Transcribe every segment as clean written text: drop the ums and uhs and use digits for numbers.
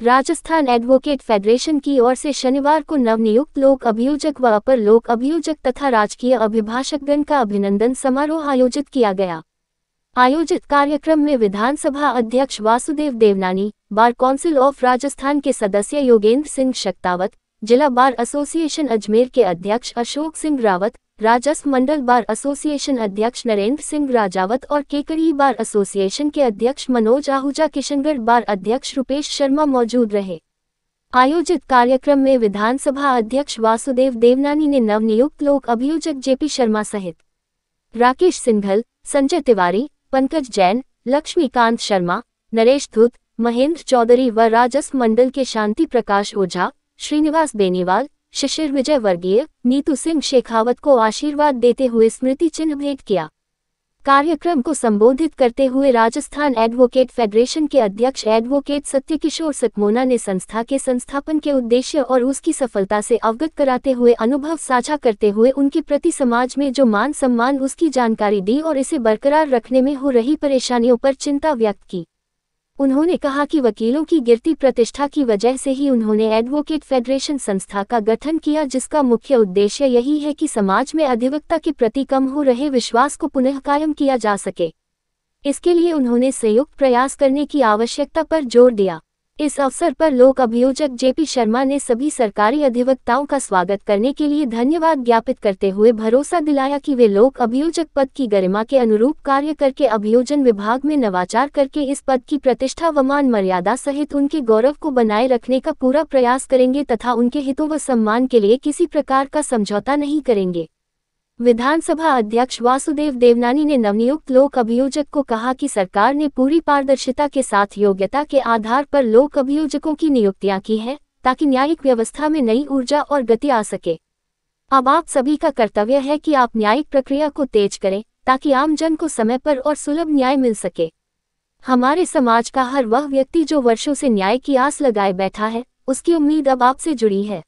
Rajasthan advocate federation की ओर से शनिवार को नवनियुक्त लोक अभियोजक व अपर लोक अभियोजक तथा राजकीय अभिभाषकगण का अभिनंदन समारोह आयोजित किया गया। आयोजित कार्यक्रम में विधानसभा अध्यक्ष Vasudev Devnani, bar council of Rajasthan के सदस्य योगेंद्र सिंह शक्तावत, जिला बार एसोसिएशन अजमेर के अध्यक्ष अशोक सिंह रावत, राजस्व मंडल बार एसोसिएशन अध्यक्ष नरेंद्र सिंह राजावत और केकड़ी बार एसोसिएशन के अध्यक्ष मनोज आहूजा, किशनगढ़ बार अध्यक्ष रुपेश शर्मा मौजूद रहे। आयोजित कार्यक्रम में विधानसभा अध्यक्ष वासुदेव देवनानी ने नवनियुक्त लोक अभियोजक जेपी शर्मा सहित राकेश सिंघल, संजय तिवारी, पंकज जैन, लक्ष्मीकांत शर्मा, नरेश धुत, महेंद्र चौधरी व राजस्व मंडल के शांति प्रकाश ओझा, श्रीनिवास बेनीवाल, शिशिर विजय वर्गीय, नीतू सिंह शेखावत को आशीर्वाद देते हुए स्मृति चिन्ह भेंट किया। कार्यक्रम को संबोधित करते हुए राजस्थान एडवोकेट फेडरेशन के अध्यक्ष एडवोकेट सत्यकिशोर सकमोना ने संस्था के संस्थापन के उद्देश्य और उसकी सफलता से अवगत कराते हुए अनुभव साझा करते हुए उनके प्रति समाज में जो मान सम्मान उसकी जानकारी दी और इसे बरकरार रखने में हो रही परेशानियों पर चिंता व्यक्त की। उन्होंने कहा कि वकीलों की गिरती प्रतिष्ठा की वजह से ही उन्होंने एडवोकेट फेडरेशन संस्था का गठन किया, जिसका मुख्य उद्देश्य यही है कि समाज में अधिवक्ता के प्रति कम हो रहे विश्वास को पुनः कायम किया जा सके। इसके लिए उन्होंने संयुक्त प्रयास करने की आवश्यकता पर जोर दिया। इस अवसर पर लोक अभियोजक जेपी शर्मा ने सभी सरकारी अधिवक्ताओं का स्वागत करने के लिए धन्यवाद ज्ञापित करते हुए भरोसा दिलाया कि वे लोक अभियोजक पद की गरिमा के अनुरूप कार्य करके अभियोजन विभाग में नवाचार करके इस पद की प्रतिष्ठा व मान मर्यादा सहित उनके गौरव को बनाए रखने का पूरा प्रयास करेंगे तथा उनके हितों व सम्मान के लिए किसी प्रकार का समझौता नहीं करेंगे। विधानसभा अध्यक्ष वासुदेव देवनानी ने नवनियुक्त लोक अभियोजक को कहा कि सरकार ने पूरी पारदर्शिता के साथ योग्यता के आधार पर लोक अभियोजकों की नियुक्तियां की हैं, ताकि न्यायिक व्यवस्था में नई ऊर्जा और गति आ सके। अब आप सभी का कर्तव्य है कि आप न्यायिक प्रक्रिया को तेज करें, ताकि आम जन को समय पर और सुलभ न्याय मिल सके। हमारे समाज का हर वह व्यक्ति जो वर्षों से न्याय की आस लगाए बैठा है, उसकी उम्मीद अब आपसे जुड़ी है।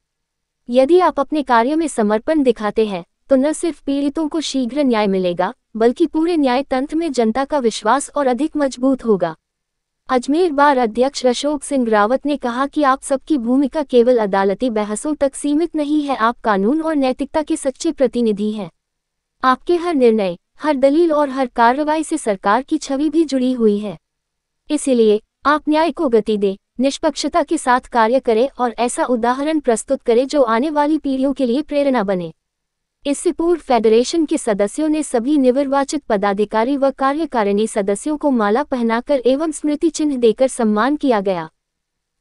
यदि आप अपने कार्य में समर्पण दिखाते हैं तो न सिर्फ पीड़ितों को शीघ्र न्याय मिलेगा, बल्कि पूरे न्याय तंत्र में जनता का विश्वास और अधिक मजबूत होगा। अजमेर बार अध्यक्ष अशोक सिंह रावत ने कहा कि आप सबकी भूमिका केवल अदालती बहसों तक सीमित नहीं है, आप कानून और नैतिकता के सच्चे प्रतिनिधि हैं। आपके हर निर्णय, हर दलील और हर कार्रवाई से सरकार की छवि भी जुड़ी हुई है। इसलिए आप न्याय को गति दें, निष्पक्षता के साथ कार्य करें और ऐसा उदाहरण प्रस्तुत करें जो आने वाली पीढ़ियों के लिए प्रेरणा बने। इससे पूर्व फेडरेशन के सदस्यों ने सभी निर्वाचित पदाधिकारी व कार्यकारिणी सदस्यों को माला पहनाकर एवं स्मृति चिन्ह देकर सम्मान किया गया।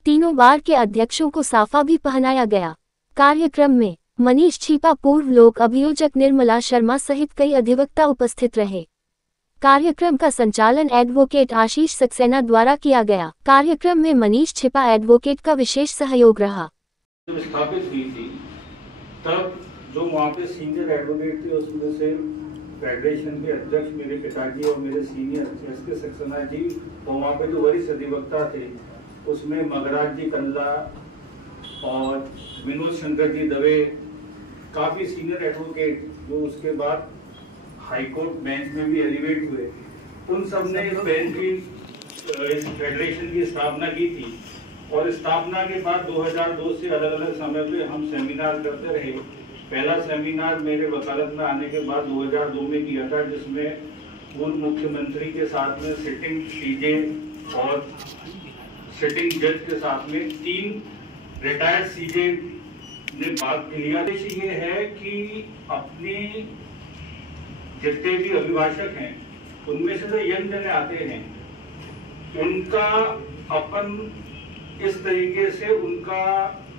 तीनों बार के अध्यक्षों को साफा भी पहनाया गया। कार्यक्रम में मनीष छीपा, पूर्व लोक अभियोजक निर्मला शर्मा सहित कई अधिवक्ता उपस्थित रहे। कार्यक्रम का संचालन एडवोकेट आशीष सक्सेना द्वारा किया गया। कार्यक्रम में मनीष छिपा एडवोकेट का विशेष सहयोग रहा। स्थापित हुई थी तब जो वहाँ पे सीनियर एडवोकेट थे उसमें से फेडरेशन के अध्यक्ष मेरे पिताजी और मेरे सीनियर एस के सक्सेना जी, और वहाँ पे जो वरिष्ठ अधिवक्ता थे उसमें मगराज जी कंडला और विनोद शंकर जी दवे, काफ़ी सीनियर एडवोकेट जो उसके बाद हाईकोर्ट बेंच में भी एलिवेट हुए, उन सब ने इस बेंच की, इस फेडरेशन की स्थापना की थी। और स्थापना के बाद 2002 से अलग अलग समय पे हम सेमिनार करते रहे। पहला सेमिनार मेरे वकालत में आने के बाद 2002 में किया था, जिसमें पूर्व मुख्यमंत्री के साथ में सिटिंग सीजे और सिटिंग जज के साथ में 3 रिटायर्ड सीजे ने भाग लिया। ये है कि अपने जितने भी अभिभाषक हैं उनमें से जो यंग जन आते हैं उनका अपन इस तरीके से उनका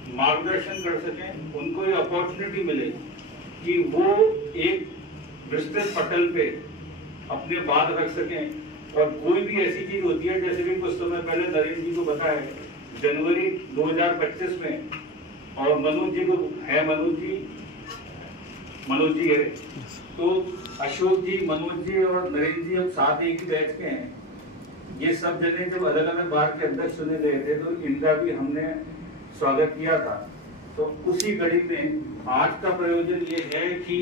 मार्गदर्शन कर सकें, उनको ये अपॉर्चुनिटी मिले कि वो एक विस्तृत पटल पे अपने बात रख सकें। और कोई भी ऐसी चीज होती है, जैसे भी कुछ समय पहले नरेंद्र जी को बताया जनवरी 2025 में, और मनोज जी को है, मनोज जी है, तो अशोक जी, मनोज जी और नरेंद्र जी हम साथ एक ही बैच के हैं। ये सब जने जब अलग अलग बार के अध्यक्ष चुने गए थे तो इनका भी हमने स्वागत किया था। तो उसी कड़ी में आज का प्रयोजन ये है कि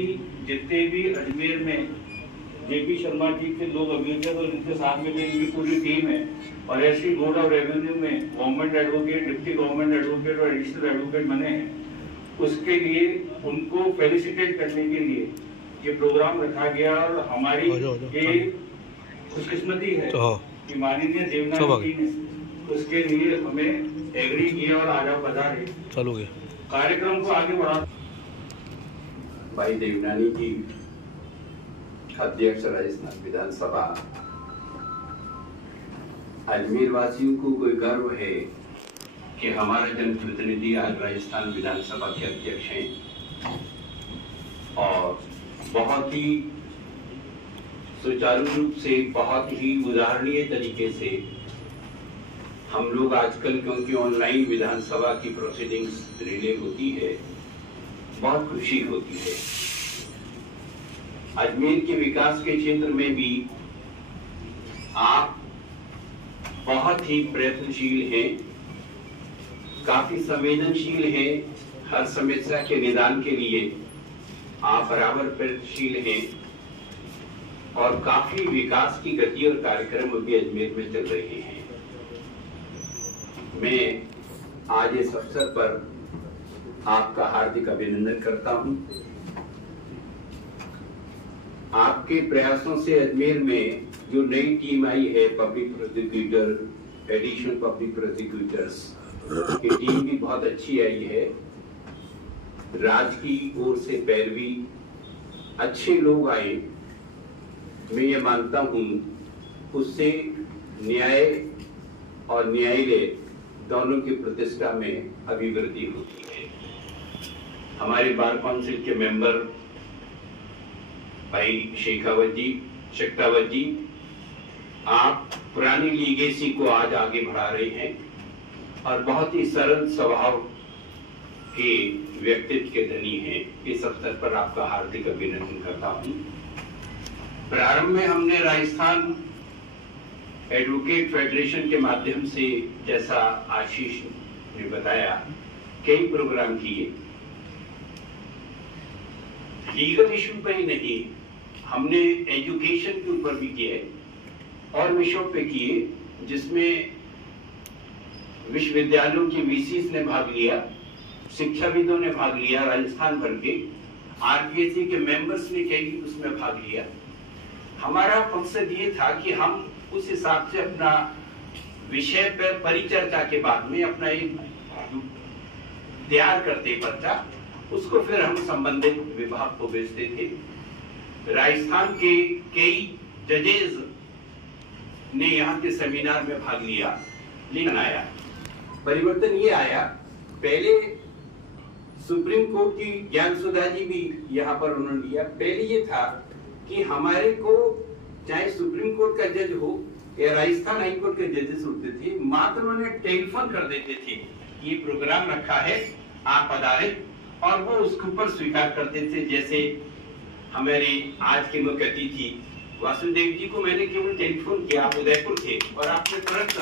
जितने भी अजमेर में जेपी शर्मा जी के लोग अभियोजक और इनके साथ में इनकी पूरी टीम है, और ऐसी बोर्ड ऑफ रेवेन्यू में government advocate, deputy government advocate और एडिशनल एडवोकेट बने हैं, उसके लिए उनको फेलिसिटेट करने के लिए ये प्रोग्राम रखा गया। और हमारी ये खुशकिस्मती है कि माननीय देवनाथ जी ने उसके लिए हमें एग्री किया और आज आप पधारे। चलोगे कार्यक्रम को आगे बढ़ा। भाई देवनानी जी अध्यक्ष राजस्थान विधानसभा, अजमेर वासियों को कोई गर्व है कि हमारा जनप्रतिनिधि आज राजस्थान विधानसभा के अध्यक्ष हैं और बहुत ही सुचारू रूप से, बहुत ही उदाहरणीय तरीके से हम लोग आजकल, क्योंकि ऑनलाइन विधानसभा की प्रोसीडिंग्स रिले होती है, बहुत खुशी होती है। अजमेर के विकास के क्षेत्र में भी आप बहुत ही प्रयत्नशील हैं, काफी संवेदनशील हैं, हर समस्या के निदान के लिए आप बराबर प्रयत्नशील हैं और काफी विकास की गति और कार्यक्रम अभी अजमेर में चल रहे हैं। मैं आज इस अवसर पर आपका हार्दिक अभिनंदन करता हूं। आपके प्रयासों से अजमेर में जो नई टीम आई है, public prosecutor, additional public prosecutors की टीम भी बहुत अच्छी आई है। राज्य की ओर से पैरवी अच्छे लोग आए, मैं ये मानता हूं उससे न्याय और न्यायालय दोनों की प्रतिष्ठा में अभिवृद्धि होती है। हमारे बार काउंसिल के मेंबर भाई शेखावत जी, आप पुरानी लीगेसी को आज आगे बढ़ा रहे हैं और बहुत ही सरल स्वभाव के व्यक्तित्व के धनी हैं। इस अवसर पर आपका हार्दिक अभिनंदन करता हूं। प्रारंभ में हमने राजस्थान एडवोकेट फेडरेशन के माध्यम से, जैसा आशीष ने बताया, कई प्रोग्राम किए। लीगल इशू पे ही नहीं, हमने एजुकेशन के ऊपर भी किए और विषयों पे किए, जिसमें विश्वविद्यालयों के वीसीस ने भाग लिया, शिक्षाविदों ने भाग लिया, राजस्थान भर के आरपीएससी के मेंबर्स ने कई उसमें भाग लिया। हमारा मकसद ये था कि हम उस हिसाब से अपना विषय पर परिचर्चा के बाद में अपना एक तैयार करते पर्चा, उसको फिर हम संबंधित विभाग को भेजते थे। राजस्थान के कई जजेस ने यहाँ के सेमिनार में भाग लिया, लेकिन आया परिवर्तन ये आया, पहले सुप्रीम कोर्ट की ज्ञान सुधा जी भी यहाँ पर उन्होंने लिया। पहले ये था कि हमारे को चाहे सुप्रीम कोर्ट का जज हो या राजस्थान हाई कोर्ट के जजेस होते थे, मात्र उन्हें टेलीफोन कर देते थे, ये प्रोग्राम रखा है, आप पधारे, और वो उसके ऊपर स्वीकार करते थे। जैसे हमारे आज के मुख्य अतिथि वासुदेव जी को मैंने केवल टेलीफोन किया, आप उदयपुर थे और आपने तुरंत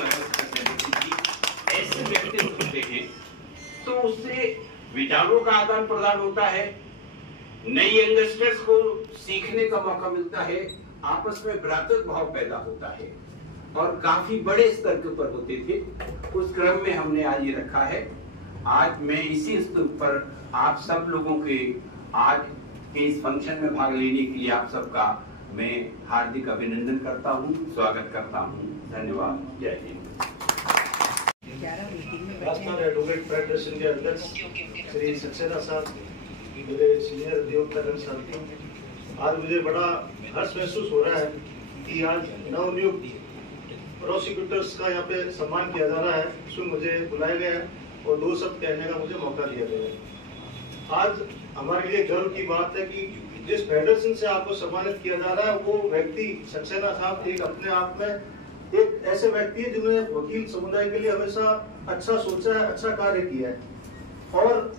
ऐसे व्यक्ति होते हैं, तो उससे विचारों का आदान प्रदान होता है, नई यंगस्टर्स को सीखने का मौका मिलता है, आपस में भ्रातृत्व भाव पैदा होता है और काफी बड़े स्तर के ऊपर होते थे। उस क्रम में हमने आज ये रखा है। आज मैं इसी स्तर पर आप सब लोगों के आज के इस फंक्शन में भाग लेने के लिए आप सबका मैं हार्दिक अभिनंदन करता हूँ, स्वागत करता हूँ। धन्यवाद। जय हिंद। राजस्थान एडवोकेट फेडरेशन के अध्यक्ष श्री सक्सेना साहब, मेरे सीनियर अधिवक्ता साथियों, आज मुझे बड़ा हर्ष महसूस हो रहा है कि आज नवनियुक्त प्रोसिक्यूटर्स का यहाँ पे सम्मान किया जा रहा है। इसमें मुझे बुलाया गया है और दो शब्द कहने का मुझे मौका दिया गया है। आज हमारे लिए गर्व की बात है कि जिस फेडरेशन से आपको सम्मानित किया जा रहा है, वो व्यक्ति सक्सेना साहब एक अपने आप में एक ऐसे व्यक्ति है जिन्होंने वकील समुदाय के लिए हमेशा अच्छा सोचा है, अच्छा कार्य किया है। और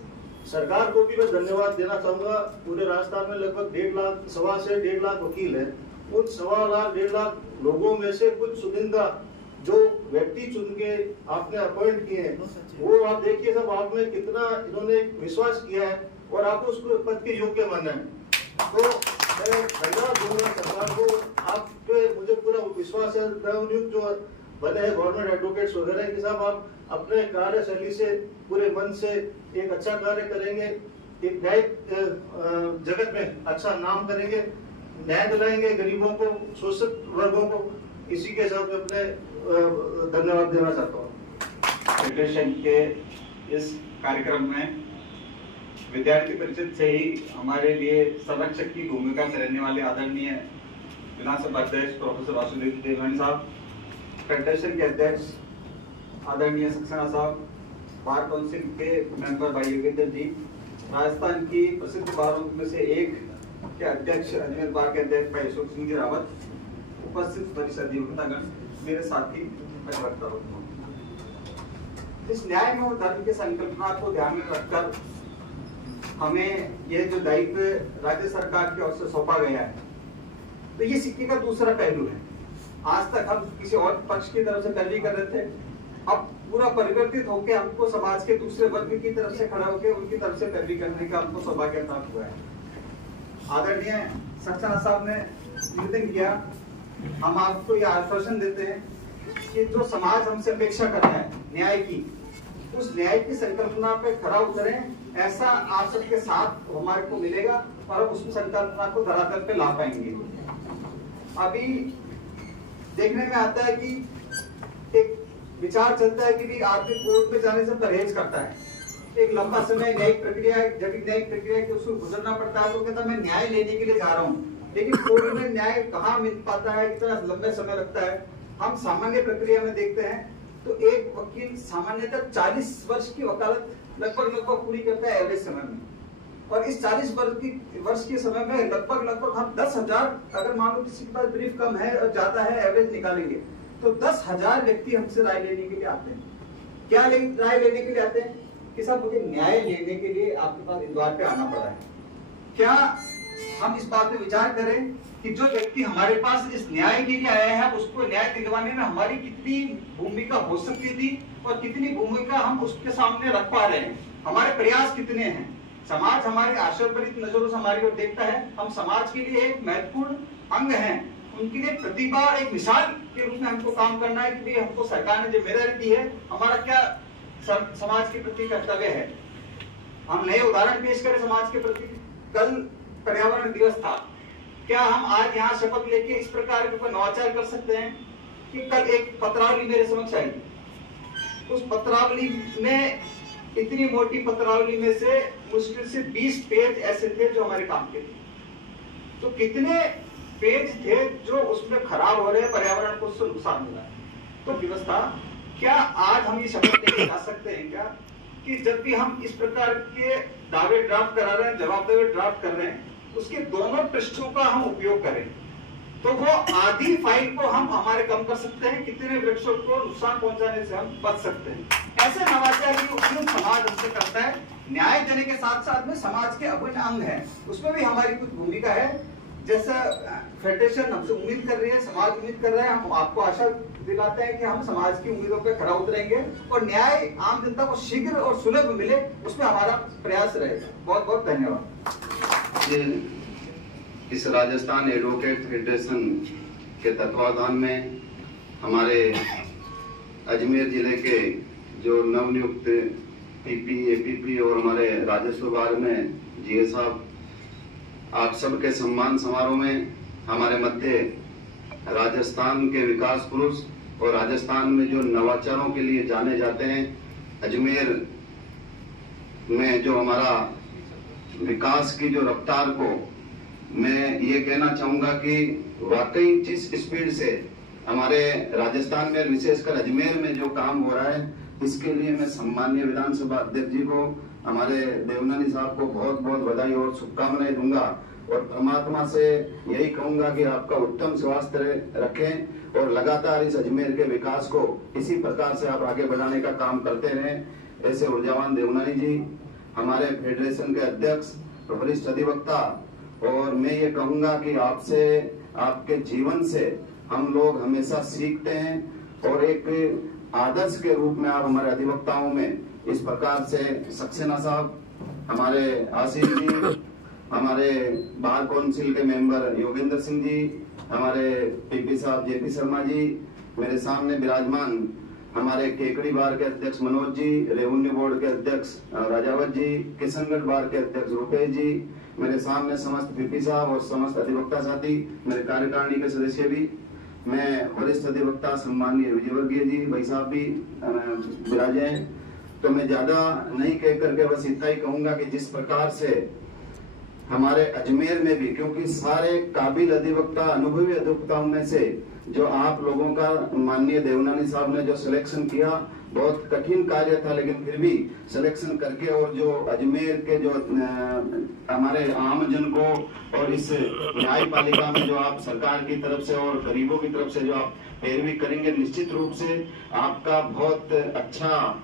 सरकार को भी मैं धन्यवाद देना चाहूंगा। पूरे राजस्थान में लगभग 1.5 लाख, 1.25 से 1.5 लाख वकील हैं। उन 1.25 लाख, 1.5 लाख लोगों में से कुछ चुनिंदा जो व्यक्ति चुन के आपने अपॉइंट किए हैं, वो आप देखिए सब आप में कितना इन्होंने विश्वास किया है और आपको उसको पद के योग्य माना है। तो मैं मैं धन्यवाद दूंगा सरकार को। आप पे मुझे पूरा विश्वास है, नवनियुक्त जो बने हैं गवर्नमेंट एडवोकेट्स वगैरह कि साहब आप अपने कार्यशैली से पूरे मन से एक अच्छा कार्य करेंगे, एक न्यायिक जगत में अच्छा नाम करेंगे, न्याय दिलाएंगे गरीबों को, शोषित वर्गों को। इसी के साथ मैं अपने धन्यवाद देना चाहता हूँ। फेडरेशन के इस कार्यक्रम में विद्यार्थी परिषद से ही हमारे लिए संरक्षक की भूमिका में रहने वाले आदरणीय विधानसभा अध्यक्ष प्रोफेसर वासुदेव देवनानी साहब, फेडरेशन के अध्यक्ष आदरणीय सक्सेना साहब, बार काउंसिल के मेंबर भाई योगेंद्र जी, राजस्थान की प्रसिद्ध बारों में से एक के अध्यक्ष अजमेर बार के अध्यक्ष भाई अशोक सिंह जी रावत, उपस्थित परिषदीय वक्तागण, मेरे साथी अधिवक्ता बंधुओं, इस न्याय में और धर्म की संकल्पना को ध्यान में रखकर हमें यह जो दायित्व राज्य सरकार की ओर से सौंपा गया है, तो ये सिक्के का दूसरा पहलू है। आज तक हम किसी और पक्ष की तरफ से पैरवी कर रहे थे, अब पूरा परिवर्तित होकर हमको समाज के दूसरे वर्ग की तरफ से खड़ा होकर उनकी तरफ से पैरवी करने का हमको सौभाग्य प्राप्त हुआ है। आदरणीय सक्सेना साहब ने निवेदन किया, हम आपको यह आश्वासन देते हैं कि जो समाज हमसे अपेक्षा कर रहा है न्याय की, उस न्याय की संकल्पना पे खरा उतरें, ऐसा आप सबके साथ हमारे को मिलेगा और हम उस संकल्पना को धरातल पे ला पाएंगे। अभी देखने में आता है कि एक विचार चलता है कि भी आदमी कोर्ट में जाने से परहेज करता है, एक लंबा समय न्यायिक प्रक्रिया, जटिल न्यायिक प्रक्रिया के उसको गुजरना पड़ता है, तो कहता मैं न्याय लेने के लिए जा रहा हूँ, लेकिन कोर्ट में न्याय कहाँ मिल पाता है, इतना लंबा समय लगता है। हम सामान्य प्रक्रिया में देखते हैं तो एक वकील सामान्यतः 40 वर्ष की वकालत लगभग पूरी करता है एवरेज समय में, और इस 40 वर्ष के समय में लगभग हम 10,000, अगर मान लो किसी के पास ब्रीफ कम है और ज्यादा है एवरेज निकालेंगे तो 10,000 व्यक्ति हमसे राय लेने के लिए आते हैं। क्या राय लेने के लिए आते हैं कि साहब मुझे न्याय लेने के लिए आपके पास द्वार पे आना पड़ा है। क्या हम इस बात पे विचार करें कि जो व्यक्ति हमारे पास इस न्याय के लिए आया है उसको न्याय दिलवाने में हमारी कितनी भूमिका हो सकती थी और कितनी भूमिका हम उसके सामने रख पा रहे हैं, हमारे प्रयास कितने हैं। समाज हमारी आशाभरित नजरों से हमारी ओर देखता है, हम समाज के लिए एक महत्वपूर्ण अंग हैं, उनके लिए प्रतिभा एक मिसाल के रूप में हमको काम करना है कि हमको सरकार ने जिम्मेदारी दी है, हमारा क्या समाज के प्रति कर्तव्य है। हम नए उदाहरण पेश करें समाज के प्रति। कल पर्यावरण दिवस था, क्या हम आज यहाँ शपथ लेके इस प्रकार के नवाचार कर सकते हैं कि कल एक पत्रावली मेरे समक्ष आई, उस पत्रावली में इतनी मोटी पत्रावली में से मुश्किल से 20 पेज ऐसे थे जो हमारे काम के थे, तो कितने पेज थे जो उसमें खराब हो रहे हैं, पर्यावरण को उससे नुकसान हो रहा है। तो व्यवस्था, क्या आज हम ये शपथ लेके जा सकते हैं क्या कि जब भी हम इस प्रकार के दावे ड्राफ्ट करा रहे हैं, जवाब दावे ड्राफ्ट कर रहे हैं, उसके दोनों पृष्ठों का हम उपयोग करें, तो वो आधी फाइल को हम हमारे कम कर सकते हैं, कितने वृक्षों को नुकसान पहुंचाने से हम बच सकते हैं। ऐसे नवाचार की उपयोग समाज हमसे करता है। न्याय देने के साथ साथ में समाज के अभिन्न अंग है, उसमें भी हमारी कुछ भूमिका है। जैसा फेडरेशन हमसे उम्मीद कर रही है, समाज उम्मीद कर रहा है, हम आपको आशा दिलाते हैं कि हम समाज की उम्मीदों पर खरा उतरेंगे और न्याय आम जनता को शीघ्र और सुलभ मिले, उसमें हमारा प्रयास रहेगा। बहुत बहुत धन्यवाद। इस राजस्थान एडवोकेट फेडरेशन के तत्वाधान में हमारे अजमेर जिले के जो नवनियुक्त पीपी, एपीपी और हमारे राजस्व विभाग में जीए साहब, आप सबके सम्मान समारोह में हमारे मध्य राजस्थान के विकास पुरुष और राजस्थान में जो नवाचारों के लिए जाने जाते हैं, अजमेर में जो हमारा विकास की जो रफ्तार को मैं ये कहना चाहूंगा कि वाकई जिस स्पीड से हमारे राजस्थान में विशेषकर अजमेर में जो काम हो रहा है, इसके लिए मैं सम्माननीय विधानसभा अध्यक्ष जी को, हमारे देवनानी साहब को बहुत बहुत बधाई और शुभकामनाएं दूंगा और परमात्मा से यही कहूंगा कि आपका उत्तम स्वास्थ्य रखें और लगातार इस अजमेर के विकास को इसी प्रकार से आप आगे बढ़ाने का काम करते रहें। ऐसे ऊर्जावान देवनानी जी हमारे फेडरेशन के अध्यक्ष, वरिष्ठ अधिवक्ता, और मैं ये कहूंगा कि आपसे, आपके जीवन से हम लोग हमेशा सीखते हैं और एक आदर्श के रूप में आप हमारे अधिवक्ताओं में इस प्रकार से सक्सेना साहब, हमारे आशीष जी हमारे बार काउंसिल के मेंबर योगेंद्र सिंह जी, हमारे पीपी साहब जेपी शर्मा जी, मेरे सामने विराजमान हमारे केकड़ी बार के अध्यक्ष मनोज जी, रेवेन्यू बोर्ड के अध्यक्ष राजावत जी, किशनगढ़ बार के अध्यक्ष रुपेश जी, मेरे सामने समस्त पीपी साहब और समस्त अधिवक्ता साथी, मेरे कार्यकारिणी के सदस्य भी, मैं वरिष्ठ अधिवक्ता सम्माननीय विजयवर्गीय जी भाई साहब भी विराजे हैं। तो मैं ज्यादा नहीं कह करके बस इतना ही कहूंगा कि जिस प्रकार से हमारे अजमेर में भी, क्योंकि सारे काबिल अधिवक्ता अनुभवी अधिवक्ताओं में से जो आप लोगों का माननीय देवनानी साहब ने जो सिलेक्शन किया, बहुत कठिन कार्य था, लेकिन फिर भी सिलेक्शन करके और जो अजमेर के जो हमारे आम जन को और इस न्यायपालिका में जो आप सरकार की तरफ से और गरीबों की तरफ से जो आप पैरवी करेंगे, निश्चित रूप से आपका बहुत अच्छा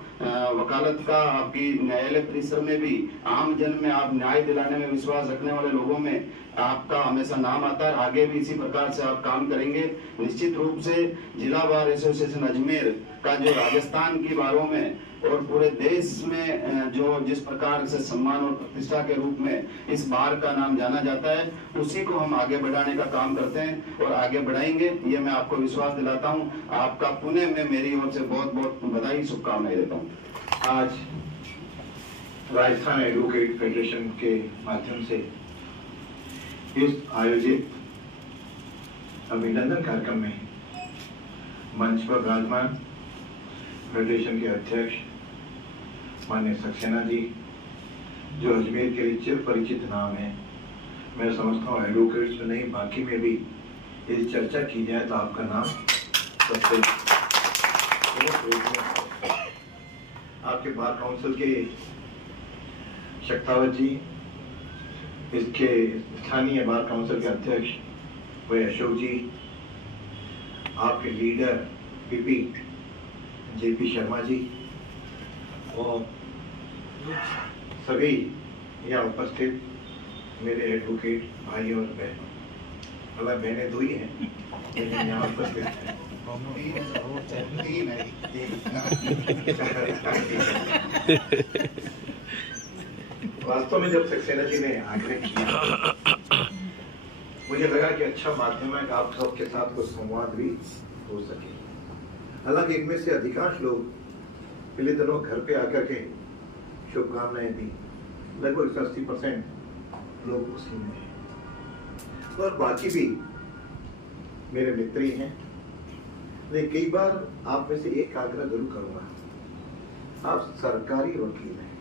वकालत का, आपकी न्यायालय परिसर में भी आम जन में आप न्याय दिलाने में विश्वास रखने वाले लोगों में आपका हमेशा नाम आता है। आगे भी इसी प्रकार से आप काम करेंगे। निश्चित रूप से जिला बार एसोसिएशन अजमेर का जो राजस्थान की बारों में और पूरे देश में जो जिस प्रकार से सम्मान और प्रतिष्ठा के रूप में इस बार का नाम जाना जाता है, उसी को हम आगे बढ़ाने का काम करते हैं और आगे बढ़ाएंगे, ये मैं आपको विश्वास दिलाता हूं। आपका पुणे में मेरी ओर से बहुत बहुत बधाई, शुभकामनाएं देता हूं। आज राजस्थान एडवोकेट फेडरेशन के माध्यम से इस आयोजित अभिनंदन कार्यक्रम में मंच पर विराजमान फेडरेशन के अध्यक्ष माननीय सक्सेना जी, जो अजमेर के लिए चिर परिचित नाम है, मैं समझता हूँ एडवोकेट्स में नहीं बाकी में भी यदि चर्चा की जाए तो आपका नाम सबसे आपके बार काउंसिल के शक्तावत जी, इसके स्थानीय बार काउंसिल के अध्यक्ष वह अशोक जी, आपके leader PP JP Sharma ji और सभी यहाँ उपस्थित मेरे एडवोकेट भाई और बहनों, मतलब बहनें दो ही हैं लेकिन यहाँ उपस्थित हैं। वास्तव में जब सक्सेना जी ने आग्रह किया, मुझे लगा कि अच्छा माध्यम है कि आप सबके साथ कुछ संवाद भी हो सके। हालांकि इनमें से अधिकांश लोग पिछले दिनों घर पे आकर के शुभकामनाएं दी, लगभग 80% लोग उसी में हैं और बाकी भी मेरे मित्र ही हैं। लेकिन कई बार आप में से एक आग्रह जरूर करूंगा, आप सरकारी वकील हैं,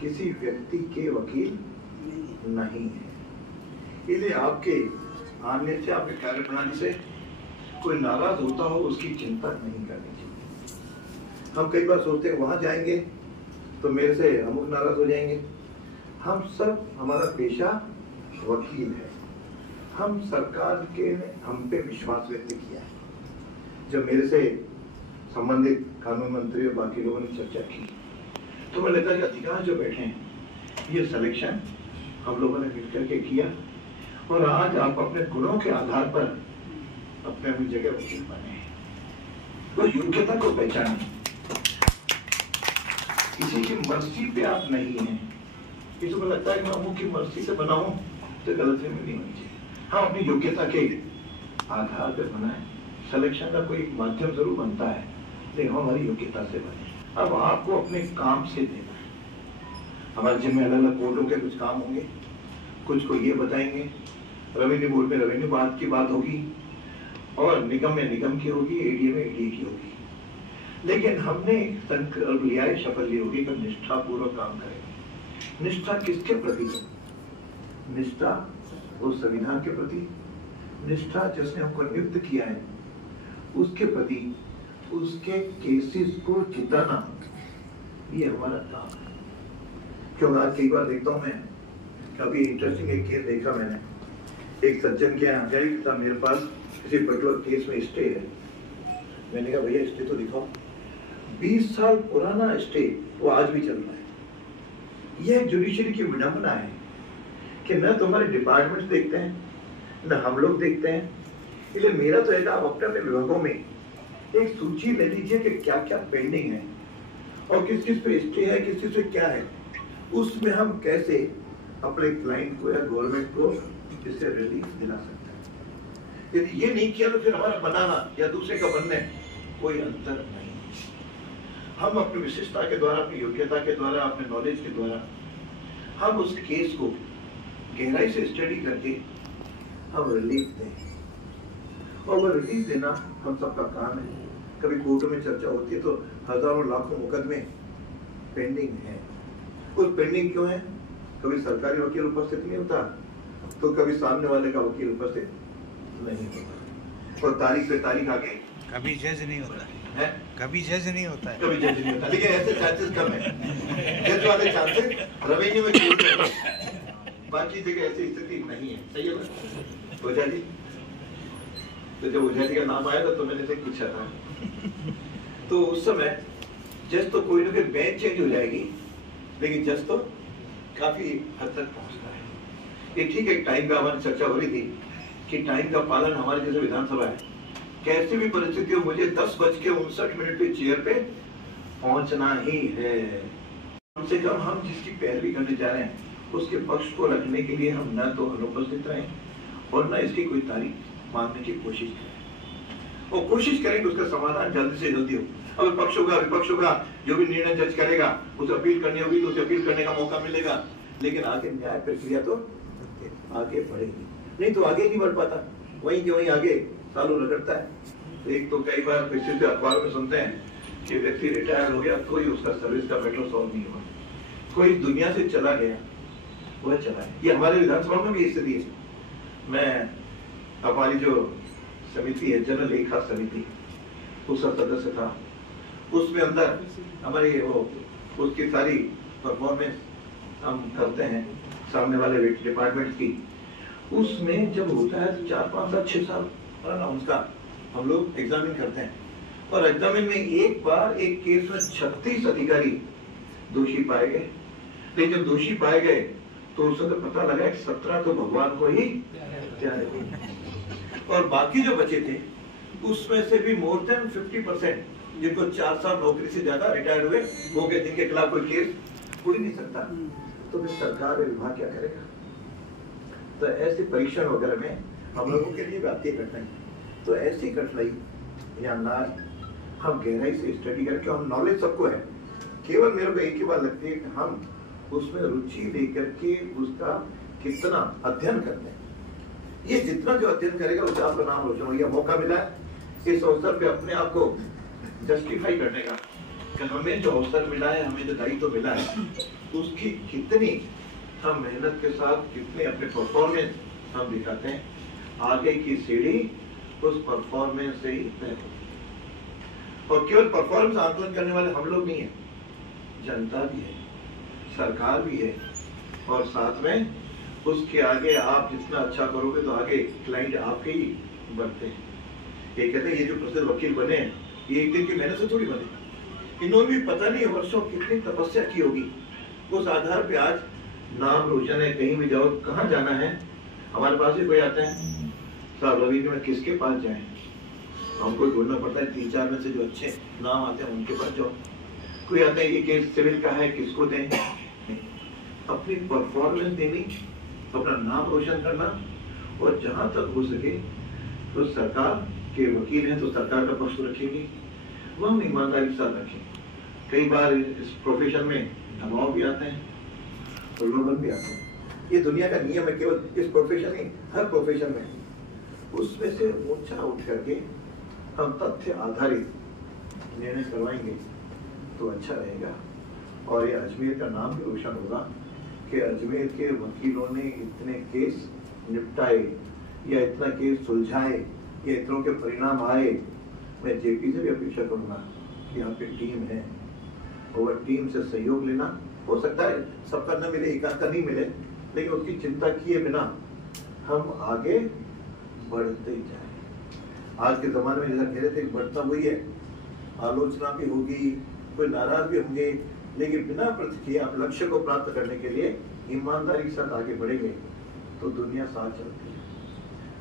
किसी व्यक्ति के वकील नहीं है, इसलिए आपके आने से, आपके कार्य प्रणाली से कोई नाराज होता हो उसकी चिंता नहीं करनी चाहिए। हम कई बार सोचते हैं वहां जाएंगे तो मेरे से अमुक नाराज हो जाएंगे। हम सब, हमारा पेशा वकील है, हम सरकार के हम पे विश्वास व्यक्त किया है। जब मेरे से संबंधित कानून मंत्री और बाकी लोगों ने चर्चा की तो मुझे लगता है कि अधिकांश जो बैठे हैं ये सिलेक्शन हम लोगों ने मिलकर के किया और आज आप अपने गुणों के आधार पर अपने अपनी जगह वकील बने हैं। तो योग्यता को पहचानें, किसी की मर्जी पे आप नहीं हैं। किसी को लगता है कि मैं अमुक की मर्जी से बना हूं तो गलतफहमी नहीं होनी चाहिए। हम अपनी योग्यता के आधार पर बनाए, सिलेक्शन का कोई माध्यम जरूर बनता है लेकिन हम हमारी योग्यता से बने। अब आपको अपने काम से देना है। हमारे जिम्मे अलग अलग कोर्टों के कुछ काम होंगे, कुछ को ये बताएंगे, रेवेन्यू बोर्ड में रेवेन्यू बात की बात होगी और निगम में निगम की होगी, एडीए में एडीए की होगी। लेकिन हमने संकल्प लिया है, शपथ ली होगी कि निष्ठापूर्वक काम करेंगे। निष्ठा किसके प्रति है? निष्ठा उस संविधान के प्रति, निष्ठा जिसने हमको नियुक्त किया है उसके प्रति, उसके केसेस को जिताना, ये हमारा काम है। क्योंकि आज कई बार देखता हूँ मैं, काफी इंटरेस्टिंग एक केस देखा मैंने, एक सज्जन के यहाँ गई था, मेरे पास किसी पर्टिकुलर केस में स्टे है। मैंने कहा भैया स्टे तो दिखाओ। 20 साल पुराना स्टे वो आज भी चल रहा है। यह जुडिशरी की विडंबना है कि न तो हमारे डिपार्टमेंट देखते हैं न हम लोग देखते हैं। इसलिए मेरा तो है आप अपने अपने विभागों में एक सूची ले लीजिए कि क्या क्या पेंडिंग है और किस किस पे स्टे है, किस किस पे क्या है। उसमें हम कैसे अपने क्लाइंट को या गवर्नमेंट को इससे रिलीफ दिला सकता है। यदि ये नहीं किया तो फिर हमारा बनाना या दूसरे का बनने कोई अंतर नहीं। हम अपनी विशिष्टता के द्वारा, अपनी योग्यता के द्वारा, अपने नॉलेज के द्वारा हम उस केस को गहराई से स्टडी करके हम रिलीफ दें, और वो रिलीफ देना हम सबका काम है। कभी कोर्टों में चर्चा होती है तो हजारों लाखों मुकदमे पेंडिंग है। उस पेंडिंग क्यों है? कभी सरकारी वकील उपस्थित नहीं होता, तो कभी सामने वाले का वकील उपस्थित नहीं होता, और तारीख पे तारीख आगे कभी जज नहीं होता है, कभी जज नहीं होता है, कभी जज नहीं होता। लेकिन ऐसे चांसेस कम है। जज वाले चांसेस रेवेन्यू में कोर्ट में, बाकी जगह ऐसी स्थिति नहीं है। सही है ना ओझा जी? तो जब ओझा जी का नाम आया था तो मैंने से पूछा था, तो उस समय जज तो कोई ना कोई बेंच चेंज हो जाएगी, लेकिन जज तो काफी हद तक पहुंचता है। ये ठीक है, टाइम का हमारी चर्चा हो रही थी कि टाइम का पालन हमारे जैसे विधानसभा है, कैसी भी परिस्थिति हो मुझे 10:59 पे चेयर पे पहुंचना ही है। कम से कम हम जिसकी पैरवी करने जा रहे हैं उसके पक्ष को रखने के लिए हम न तो अनुपस्थित रहें और न इसकी कोई तारीफ मांगने की कोशिश करें, और कोशिश करें कि उसका समाधान जल्दी से जल्दी हो। अब पक्ष होगा, विपक्ष होगा, जो भी निर्णय जज करेगा उसे अपील करनी होगी तो उसे अपील करने का मौका मिलेगा, लेकिन आगे न्याय प्रक्रिया तो आगे बढ़ेगी। नहीं तो आगे नहीं बढ़ पाता, वहीं के वहीं आगे सालों रगड़ता है। तो एक तो कई बार किसी से अखबार में सुनते हैं कि व्यक्ति रिटायर हो गया, कोई उसका सर्विस का मैटर सॉल्व नहीं हुआ, कोई दुनिया से चला गया, वह चला है। ये हमारे विधानसभा में भी स्थिति है। मैं हमारी जो समिति है, जन लेखा समिति, उसका सदस्य था। उसमें अंदर हमारी वो उसकी सारी परफॉर्मेंस हम करते हैं सामने वाले डिपार्टमेंट की। उसमें जब होता है 4, 5 साल 6 साल उसका हम लोग एग्जामिन करते हैं, और एग्जामिन में एक बार एक केस में 36 अधिकारी दोषी पाए गए। लेकिन जब दोषी पाए गए तो उससे तो पता लगा कि 17 तो भगवान को ही प्यारे थे, और बाकी जो बचे थे उसमें से भी मोर देन 50% जिनको 4 साल नौकरी से ज्यादा रिटायर्ड हुए हो गए, जिनके खिलाफ कोई केस हो ही नहीं सकता। तो फिर सरकार विभाग क्या करेगा? तो ऐसे परीक्षण वगैरह में हम लोगों के लिए भी आती है कठिनाई। तो ऐसी कठिनाई या ना हम गहराई से स्टडी करके, हम नॉलेज सबको है, केवल मेरे को एक ही बात लगती है कि हम उसमें रुचि लेकर के उसका कितना अध्ययन करते हैं। ये जितना जो अध्ययन करेगा उससे आपका नाम रोशन होगा। मौका मिला है इस अवसर पे अपने आप को जस्टिफाई करने का कि हमें जो अवसर मिला है, हमें जो दायित्व मिला है, उसकी कितनी हम मेहनत के साथ, कितने अपने परफॉर्मेंस हम दिखाते हैं। आगे की सीढ़ी उस परफॉर्मेंस से ही तय होती। और केवल परफॉर्मेंस आकलन करने वाले हम लोग नहीं है, जनता भी है, सरकार भी है, और साथ में उसके आगे आप जितना अच्छा करोगे तो आगे क्लाइंट आपके ही बढ़ते हैं। ये कहते हैं ये जो प्रसिद्ध वकील बने ये एक दिन की मेहनत से थोड़ी बने, इन्होंने भी पता नहीं वर्षों कितनी तपस्या की होगी। उस आधार पे आज नाम रोशन है। कहीं भी जाओ, कहाँ जाना है, हमारे पास भी कोई आते हैं साहब रवि में किसके पास जाए, हमको ढूंढना पड़ता है 3-4 में से जो अच्छे नाम आते हैं उनके पास जाओ। कोई आता है ये केस सिविल का है, किसको दें? अपनी परफॉर्मेंस देनी, अपना नाम रोशन करना, और जहां तक हो सके तो सरकार के वकील हैं तो सरकार का पक्ष रखेंगे, वह हम ईमानदारी के साथ रखें। कई बार इस प्रोफेशन में दबाव भी आते हैं, प्रलोभन भी आते हैं। ये दुनिया का नियम है, केवल इस प्रोफेशन नहीं, हर प्रोफेशन में। उसमें से ऊंचा उठ करके हम तथ्य आधारित निर्णय करवाएंगे तो अच्छा रहेगा। और ये अजमेर का नाम भी रोशन होगा कि अजमेर के वकीलों ने इतने केस निपटाए या इतना केस सुलझाए या इतनों के परिणाम आए। मैं जेपी से भी अपेक्षा करूंगा कि यहाँ पे टीम है, और टीम से सहयोग लेना। हो सकता है सबका न मिले, एकाध का नहीं मिले, लेकिन उसकी चिंता किए बिना हम आगे बढ़ते जाए। आज के जमाने में जैसा कह रहे थे बढ़ता वही है, आलोचना भी होगी, कोई नाराज भी होंगे, लेकिन बिना प्रतिक्रिया आप लक्ष्य को प्राप्त करने के लिए ईमानदारी के साथ आगे बढ़ेंगे तो दुनिया साथ चलती है।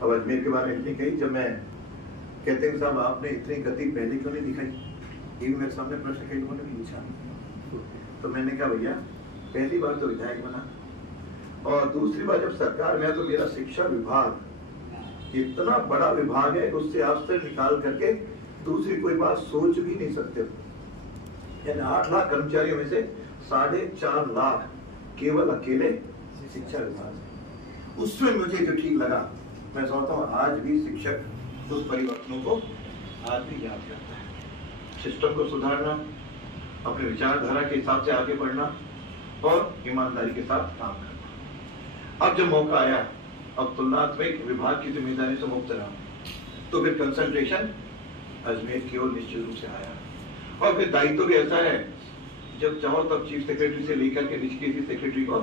अब अजमेर के बारे में इतनी कही, जब मैं कहते हैं साहब आपने इतनी गति पहले क्यों नहीं दिखाई, ये भी मेरे सामने प्रश्न कई लोगों ने पूछा। तो मैंने कहा भैया पहली बार तो विधायक बना, और दूसरी बात, जब सरकार में है तो मेरा शिक्षा विभाग इतना बड़ा विभाग है कि उससे आप से निकाल करके दूसरी कोई बात सोच भी नहीं सकते। यानी 8 लाख कर्मचारियों में से 4.5 लाख केवल अकेले शिक्षा विभाग है। उसमें मुझे जो ठीक लगा, मैं समझता हूँ आज भी शिक्षक उस परिवर्तनों को आज भी याद करता है। सिस्टम को सुधारना, अपने विचारधारा के हिसाब से आगे बढ़ना और ईमानदारी के साथ काम करना। अब जब मौका आया, अब तुलनात्मक विभाग की जिम्मेदारी से मुक्त रहा, तो फिर कंसंट्रेशन अजमेर की ओर निश्चित रूप से आया। और फिर दायित्व भी ऐसा है, जब चाहो तब चीफ सेक्रेटरी से लेकर के निजी किसी सेक्रेटरी को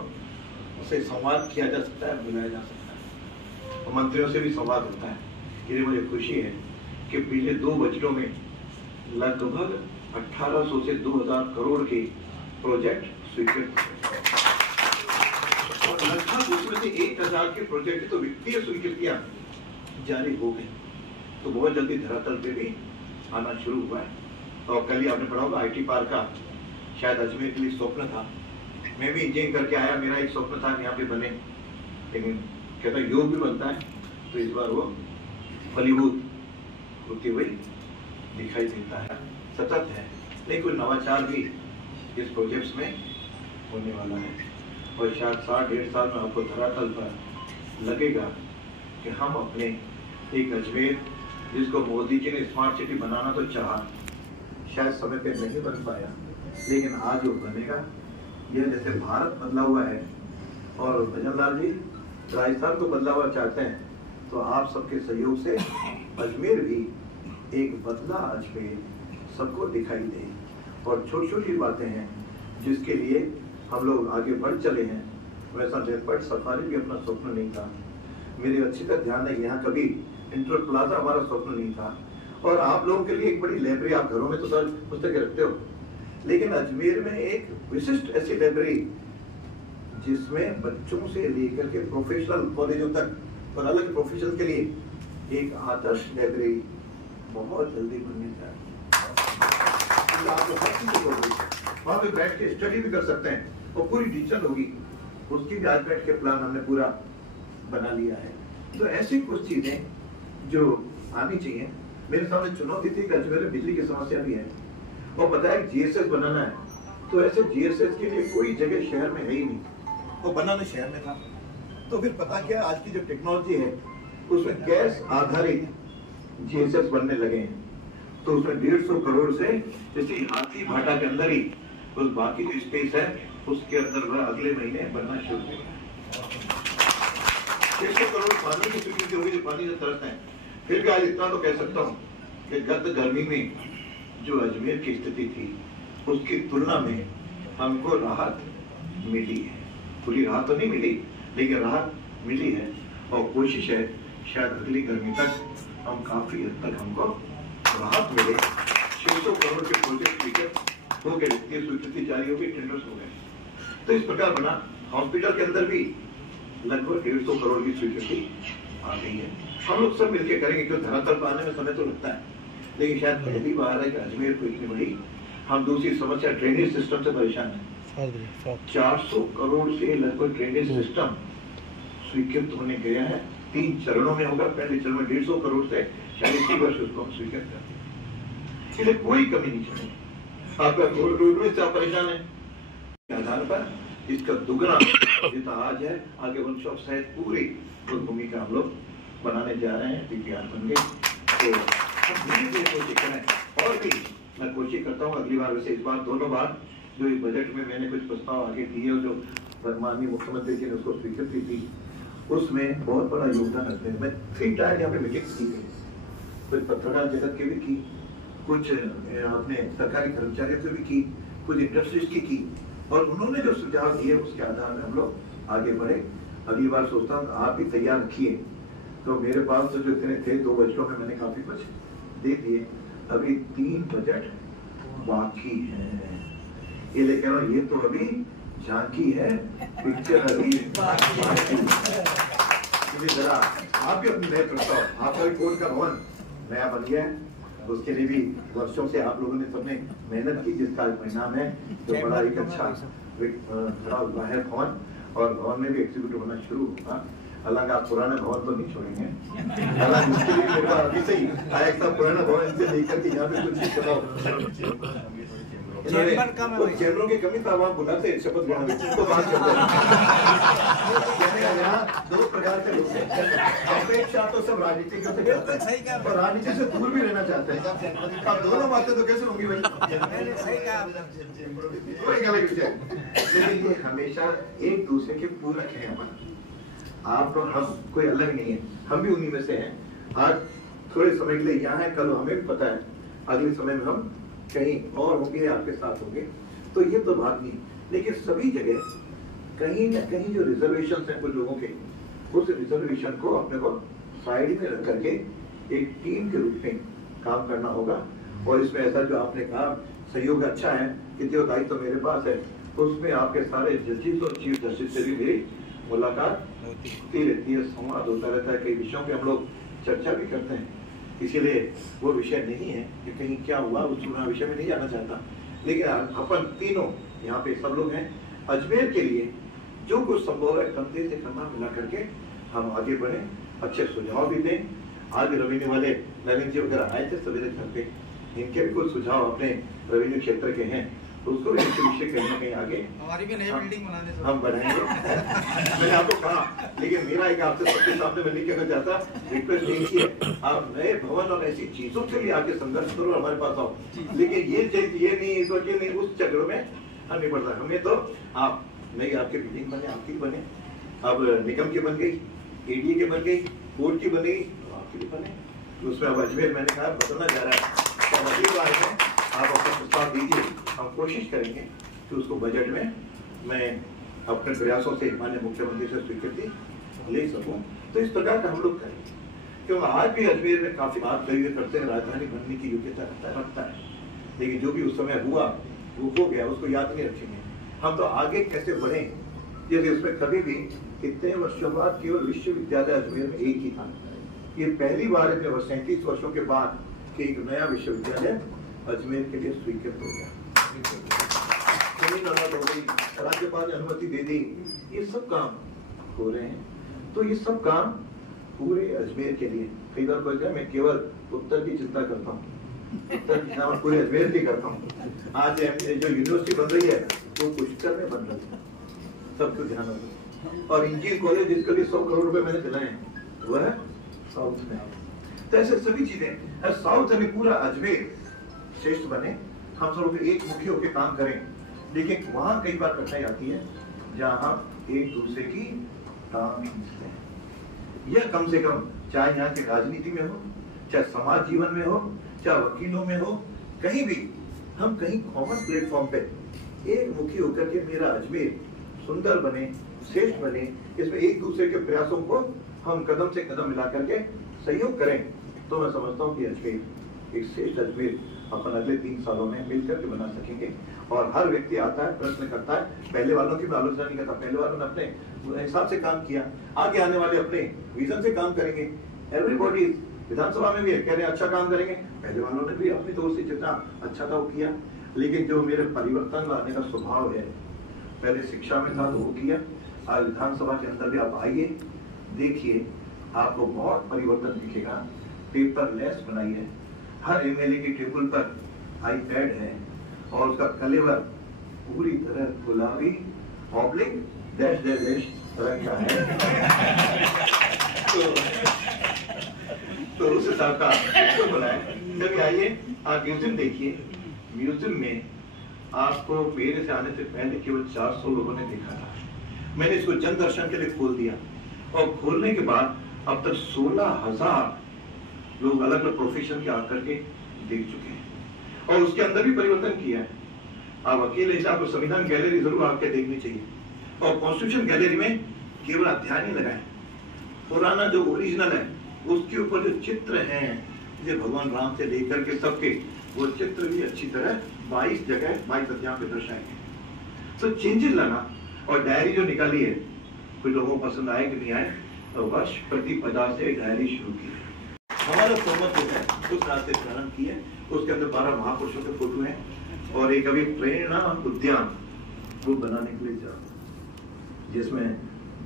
उससे संवाद किया जा सकता है, बुलाया जा सकता है, और मंत्रियों से भी संवाद होता है। इसलिए मुझे खुशी है कि पिछले 2 बजटों में लगभग 1800 से 2000 करोड़ के प्रोजेक्ट स्वीकृत और लगभग उसमें से 1000 के प्रोजेक्ट तो वित्तीय स्वीकृतियां जारी हो गई, तो बहुत जल्दी धरातल पे भी आना शुरू हुआ है। और कल ही आपने पढ़ा होगा IT पार्क का शायद अजमेर के लिए स्वप्न था। मैं भी इंजीनियरिंग करके आया, मेरा एक स्वप्न था कि यहाँ पे बने, लेकिन कहता योग भी बनता है, तो इस बार वो फलीभूत होती हुई दिखाई देता है। सतत है, लेकिन कोई नवाचार भी इस प्रोजेक्ट्स में होने वाला है और शायद 60-1.5 साल में आपको धरातल पर लगेगा कि हम अपने एक अजमेर, जिसको मोदी जी ने स्मार्ट सिटी बनाना तो चाहा, शायद समय पे नहीं बन पाया, लेकिन आज वो बनेगा। यह जैसे भारत बदला हुआ है और भजन लाल जी राजस्थान को बदला हुआ चाहते हैं, तो आप सबके सहयोग से अजमेर भी एक बदला अजमेर सबको दिखाई दे। और छोटी छोटी बातें हैं जिसके लिए हम लोग आगे बढ़ चले हैं। वैसा लेपर्ड सफारी भी अपना स्वप्न नहीं था। मेरे अच्छी तरह ध्यान है, यहाँ कभी इंटर प्लाजा हमारा स्वप्न नहीं था। और आप लोगों के लिए एक बड़ी लाइब्रेरी, आप घरों में तो सर पुस्तकें रखते हो, लेकिन अजमेर में एक विशिष्ट ऐसी लाइब्रेरी जिसमें बच्चों से लेकर के प्रोफेशनल कॉलेजों तक और अलग प्रोफेशन के लिए एक आदर्श लाइब्रेरी बहुत जल्दी बनने जा रही है। आप वहाँ पे बैठ के स्टडी भी कर सकते हैं और पूरी डिजिटल होगी, उसकी भी आज बैठ के प्लान हमने पूरा बना लिया है। तो ऐसी कुछ चीजें जो आनी चाहिए। मेरे सामने चुनौती थी कि अजमेर में बिजली की समस्या भी है और बताया GSS बनाना है, तो ऐसे GSS के लिए कोई जगह शहर में है ही नहीं, वो बनाना शहर में था। तो फिर पता क्या, आज की जो टेक्नोलॉजी है उसमें गैस आधारित GSS बनने लगे हैं। तो उसमें 150 करोड़ से जैसे हाथी भाटा के अंदर ही उस बाकी जो स्पेस है उसके अंदर वह अगले महीने बनना शुरू होगा। 600 करोड़ पानी की स्वीकृति होगी, जो पानी से तरसते हैं। फिर भी आज इतना तो कह सकता हूँ कि गत गर्मी में जो अजमेर की स्थिति थी उसकी तुलना में हमको राहत मिली है। पूरी राहत तो नहीं मिली, लेकिन राहत मिली है और कोशिश है शायद अगली गर्मी तक हम काफी हद तक हमको राहत मिले। 600 करोड़ के प्रोजेक्ट स्वीकृत हो गए, वित्तीय स्वीकृति जारी हो गई, टेंडर्स हो गए। तो इस प्रकार बना। हॉस्पिटल के अंदर भी लगभग 150 करोड़ की स्वीकृति आ गई है। हम लोग सब मिलकर करेंगे, क्योंकि धरातल पर आने में समय तो लगता है, लेकिन शायद पहली बार है कि अजमेर को इतनी बड़ी। हम दूसरी समस्या ड्रेनेज सिस्टम से परेशान है। 400 करोड़ से लगभग ड्रेनेज सिस्टम स्वीकृत होने गया है। 3 चरणों में होगा। पहले चरण में 150 करोड़ से 40 वर्ष उसको हम स्वीकृत करते हैं। इसलिए कोई कमी नहीं चाहिए। आपका रोडवेज से आप परेशान है, आधार पर इसका दुगना जितना आज है, आगे वर्कशॉप सहित पूरी भूमिका हम लोग बनाने जा रहे हैं। DPR बन गए तो कोशिश करें। और भी मैं कोशिश करता हूँ अगली बार, वैसे इस बार दोनों बार जो इस बजट में मैंने कुछ प्रस्ताव आगे दिए और जो माननीय मुख्यमंत्री जी ने उसको स्वीकृति दी, उसमें बहुत बड़ा योगदान रखते हैं। मैं 3 टायर यहाँ पे मीटिंग्स की गई, कुछ पत्रकार जगत के भी की, कुछ अपने सरकारी कर्मचारियों से भी की, कुछ इंडस्ट्रीज की और उन्होंने जो सुझाव दिए उसके आधार में हम लोग आगे बढ़े। अगली बार सोचता हूँ आप भी तैयार रखिए। तो मेरे पास तो जो इतने थे 2 बजटों में मैंने काफी कुछ दे दिए, अभी 3 बजट बाकी है। ये लेकर कह रहा हूँ, ये तो अभी झांकी है, पिक्चर अभी जरा आप भी अपने नए प्रस्ताव, आपका भी कोर्ट का भवन नया बन गया है, उसके लिए भी वर्षों से आप लोगों ने सबने मेहनत की, जिसका परिणाम है जो बड़ा एक अच्छा खड़ा हुआ है भवन। और भवन में भी एग्जीक्यूटिव होना शुरू होगा। हालांकि आप पुराना भवन तो नहीं छोड़ेंगे, हालांकि उसके लिए मेरे पास अभी से ही एक पुराना भवन इनसे लेकर के यहाँ पे कुछ चलाओ। चैम्बरों की कमी था, वहाँ बुलाते शपथ ग्रहण तो बात करते हैं। यहाँ दो प्रकार के लोग हैं, अपेक्षा तो सब राजनीतिज्ञों से करते हैं और राजनीति से दूर भी रहना चाहते हैं। अब दोनों बातें तो कैसे होंगी भाई? वही अलग विषय, लेकिन ये हमेशा एक दूसरे के पूरक है। आप और हम कोई अलग नहीं है, हम भी उन्हीं में से हैं। आज थोड़े समय के लिए यहाँ है, कल हमें भी पता है अगले समय में हम कहीं और होंगे, आपके साथ होंगे, तो ये तो बात नहीं। लेकिन सभी जगह कहीं न कहीं जो रिजर्वेशन है कुछ लोगों के, उस रिजर्वेशन को अपने को साइड में रख करके एक टीम के रूप में काम करना होगा। और इसमें ऐसा जो आपने कहा सहयोग अच्छा है कि जो दायित्व तो मेरे पास है, उसमें आपके सारे जजेस और चीफ जस्टिस से भी मेरी मुलाकात होती रहती है, संवाद होता रहता है। कई विषयों पे हम लोग चर्चा भी करते हैं, इसीलिए वो विषय नहीं है कि कहीं क्या हुआ, उस विषय में नहीं जाना चाहता। लेकिन अपन तीनों यहाँ पे सब लोग हैं, अजमेर के लिए जो कुछ संभव है कंधे से कंधा मिला करके हम आगे बढ़े, अच्छे सुझाव भी दें। आज रेवेन्यू वाले नलिन जी वगैरह आए थे सवेरे घर पे, इनके भी कुछ सुझाव अपने रेवेन्यू क्षेत्र के हैं, तो उसको भी विषय कहीं ना कहीं आगे हमारी भी नई बिल्डिंग बनाने हम बढ़ाएंगे। मैंने आपको कहा, लेकिन मेरा एक आपसे सबके सामने मैं नहीं कहना चाहता, रिक्वेस्ट यही है आप नए भवन और ऐसी चीजों के लिए आके संघर्ष करो, हमारे पास आओ। लेकिन ये नहीं सोचिए नहीं, उस चक्र में हम नहीं बढ़ता। हमें तो आप नई आपकी बिल्डिंग बने, आपकी बने, अब निगम की बन गई, एडीए की बन गई, कोर्ट की बन गई, आपकी भी बने। उसमें अब अजमेर मैंने कहा बदलना जा रहा है, तो अगली बार में आप अपना प्रस्ताव दीजिए, हम कोशिश करेंगे कि उसको बजट में मैं अपने प्रयासों से माननीय मुख्यमंत्री से स्वीकृति ले सकूं। तो इस प्रकार का हम लोग करेंगे, क्योंकि आज भी अजमेर में काफी बात करते हैं, राजधानी बनने की योग्यता रखता है, लेकिन जो भी उस समय हुआ वो हो गया, उसको याद नहीं रखेंगे। हम तो आगे कैसे बढ़े, यदि उसमें कभी भी इतने वर्षों बाद केवल विश्वविद्यालय अजमेर में एक ही था। ये पहली बार है 37 वर्षों के बाद कि एक नया विश्वविद्यालय अजमेर के लिए स्वीकृत हो गया, हो गई, राज्यपाल ने अनुमति दे दी, ये सब काम हो रहे हैं। तो ये सब काम पूरे अजमेर के लिए, कई बार बोलते हैं मैं केवल उत्तर की चिंता करता हूँ, उत्तर की चिंता पूरे अजमेर की करता हूँ। आज जो यूनिवर्सिटी बन रही है वो पुष्कर में बन रही है, सबको ध्यान रखो। और इंजीनियरिंग कॉलेज जिसके लिए 100 करोड़ रुपए मैंने दिलाए हैं वह साउथ में। तो ऐसे सभी चीजें साउथ में पूरा अजमेर श्रेष्ठ बने, हम सब एक मुखी होकर काम करें। लेकिन वहां कई बार कठिनाई आती है जहां हम एक दूसरे की टांग खींचते हैं। यह कम से कम चाहे यहाँ की राजनीति में हो, चाहे समाज जीवन में हो, चाहे वकीलों में हो, कहीं भी हम कहीं कॉमन प्लेटफॉर्म पे एक मुखी होकर के मेरा अजमेर सुंदर बने, श्रेष्ठ बने, इसमें एक दूसरे के प्रयासों को हम कदम से कदम मिला करके सहयोग करें, तो मैं समझता हूँ कि अजमेर एक श्रेष्ठ अजमेर अपन अगले 3 सालों में मिलकर के बना सकेंगे। और हर व्यक्ति आता है, प्रश्न करता है, पहले वालों की मैं आलोचना नहीं करता, पहले वालों ने अपने हिसाब से काम किया, आगे आने वाले अपने विजन से काम करेंगे। एवरीबॉडी विधानसभा में भी कह रहे हैं अच्छा काम करेंगे, पहले वालों ने भी अपनी तौर से जितना अच्छा था वो किया। लेकिन जो मेरे परिवर्तन लाने का स्वभाव है, पहले शिक्षा में था तो वो किया, आज विधानसभा के अंदर भी आप आइए, देखिए, आपको बहुत परिवर्तन दिखेगा। पेपरलेस बनाइए, हर एमएलए की टेबल पर आईपैड है और उसका कलेवर पूरी तरह गुलाबी ऑब्लिक डैश डैश डैश रंग का है। तो उस हिसाब का इसको बनाए। जब आइए आप म्यूजियम देखिए, म्यूजियम में आपको मेरे से आने से पहले केवल 400 लोगों ने देखा था। मैंने इसको जन दर्शन के लिए खोल दिया और खोलने के बाद अब तक 16,000 लोग अलग अलग प्रोफेशन के आकर के देख चुके हैं और उसके अंदर भी परिवर्तन किया है। आप अकेले से आपको संविधान गैलरी जरूर आपके देखनी चाहिए और कॉन्स्टिट्यूशन गैलरी में केवल अध्याय नहीं लगाए, पुराना जो ओरिजिनल है उसके ऊपर जो चित्र हैं, जो भगवान राम से लेकर के सबके, वो चित्र भी अच्छी तरह 22 जगह 22 अध्याय पे दर्शाए गए। तो चेंजेस लाना और डायरी जो निकाली है, कुछ लोगों को पसंद आए कि नहीं आए, तो वर्ष प्रतिपदा से डायरी शुरू की। हमारा सोमत जो है उस रात से प्रारंभ किया, उसके अंदर 12 महापुरुषों के फोटो हैं और एक अभी प्रेरणा उद्यान वो बनाने के लिए जा जिसमें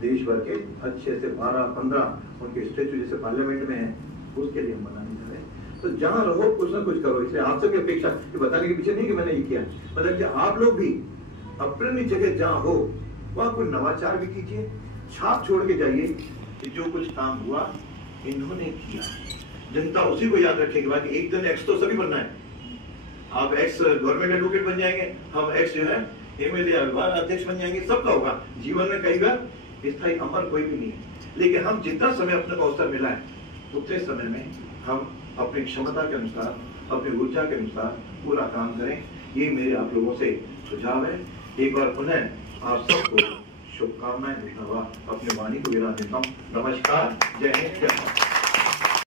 देश भर के अच्छे से 12-15 उनके स्टेचू जैसे पार्लियामेंट में है, उसके लिए हम बनाने जा रहे हैं। तो जहाँ रहो कुछ ना कुछ करो। इसलिए आपसे की अपेक्षा कि बताने के पीछे नहीं कि मैंने ये किया, मतलब कि आप लोग भी अपनी जगह जहाँ हो वहाँ कोई नवाचार भी कीजिए, छाप छोड़ के जाइए कि जो कुछ काम हुआ इन्होंने किया। जनता उसी को याद रखेगी। बाकी एक दिन एक्स तो सभी बनना है। आप एक्स गवर्नमेंट एडवोकेट बन जाएंगे, हम एक्स जो है एमएलए अध्यक्ष बन जाएंगे, सबका होगा। जीवन में कई बार स्थायी अमर कोई भी नहीं है, लेकिन हम जितना समय अपने को अवसर मिला है उतने समय में हम अपनी क्षमता के अनुसार, अपनी ऊर्जा के अनुसार पूरा काम करें। ये मेरे आप लोगों से सुझाव है। एक बार पुनः आप सबको शुभकामनाएं देता हुआ अपनी वाणी को विराम देता हूँ। नमस्कार, जय हिंद, जय भारत।